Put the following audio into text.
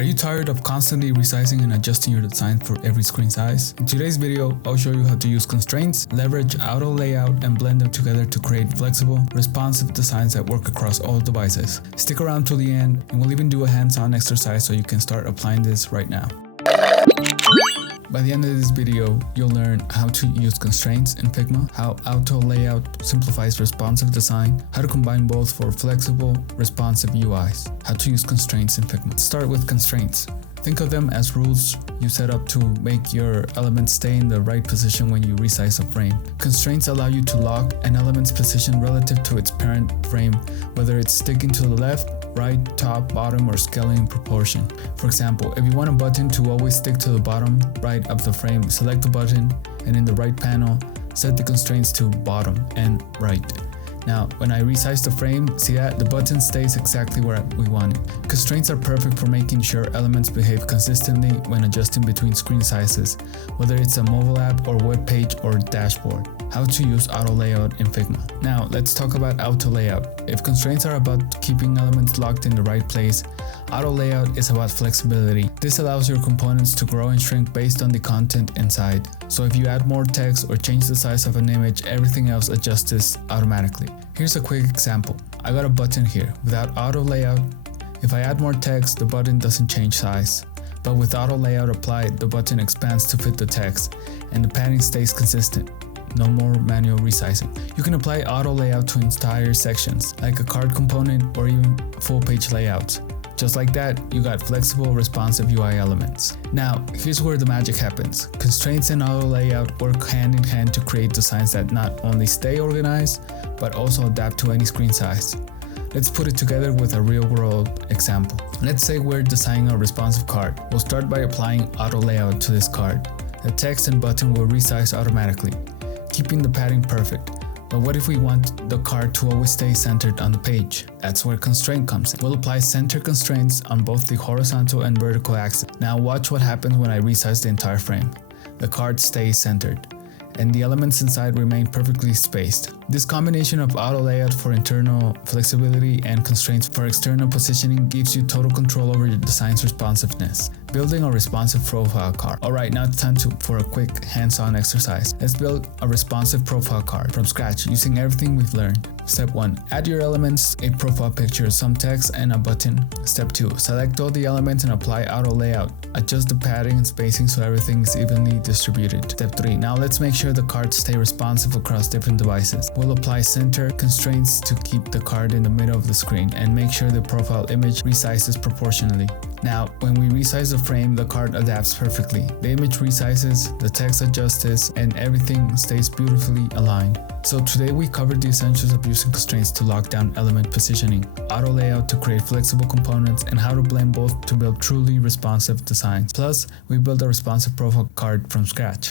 Are you tired of constantly resizing and adjusting your design for every screen size? In today's video, I'll show you how to use constraints, leverage auto layout, and blend them together to create flexible, responsive designs that work across all devices. Stick around till the end, and we'll even do a hands-on exercise so you can start applying this right now. By the end of this video, you'll learn how to use constraints in Figma, how auto layout simplifies responsive design, how to combine both for flexible, responsive UIs, how to use constraints in Figma. Let's start with constraints. Think of them as rules you set up to make your elements stay in the right position when you resize a frame. Constraints allow you to lock an element's position relative to its parent frame, whether it's sticking to the left, right, top, bottom, or scaling in proportion. For example, if you want a button to always stick to the bottom right of the frame, select the button, and in the right panel, set the constraints to bottom and right. Now, when I resize the frame, see that the button stays exactly where we want it. Constraints are perfect for making sure elements behave consistently when adjusting between screen sizes, whether it's a mobile app or web page or dashboard. How to use auto layout in Figma. Now, let's talk about auto layout. If constraints are about keeping elements locked in the right place, auto layout is about flexibility. This allows your components to grow and shrink based on the content inside. So if you add more text or change the size of an image, everything else adjusts automatically. Here's a quick example. I got a button here. Without auto layout, if I add more text, the button doesn't change size. But with auto layout applied, the button expands to fit the text, and the padding stays consistent. No more manual resizing. You can apply auto layout to entire sections, like a card component or even full page layouts. Just like that, you got flexible, responsive UI elements. Now, here's where the magic happens. Constraints and auto layout work hand in hand to create designs that not only stay organized, but also adapt to any screen size. Let's put it together with a real-world example. Let's say we're designing a responsive card. We'll start by applying auto layout to this card. The text and button will resize automatically, keeping the padding perfect. But what if we want the card to always stay centered on the page? That's where constraint comes in. We'll apply center constraints on both the horizontal and vertical axis. Now watch what happens when I resize the entire frame. The card stays centered, and the elements inside remain perfectly spaced. This combination of auto layout for internal flexibility and constraints for external positioning gives you total control over your design's responsiveness. Building a responsive profile card. Alright, now it's time for a quick hands-on exercise. Let's build a responsive profile card from scratch using everything we've learned. Step 1. Add your elements, a profile picture, some text, and a button. Step 2. Select all the elements and apply auto layout. Adjust the padding and spacing so everything is evenly distributed. Step 3. Now let's make sure the cards stay responsive across different devices. We'll apply center constraints to keep the card in the middle of the screen and make sure the profile image resizes proportionally. Now, when we resize the frame, the card adapts perfectly. The image resizes, the text adjusts, and everything stays beautifully aligned. So today we covered the essentials of using constraints to lock down element positioning, auto layout to create flexible components, and how to blend both to build truly responsive designs. Plus, we built a responsive profile card from scratch.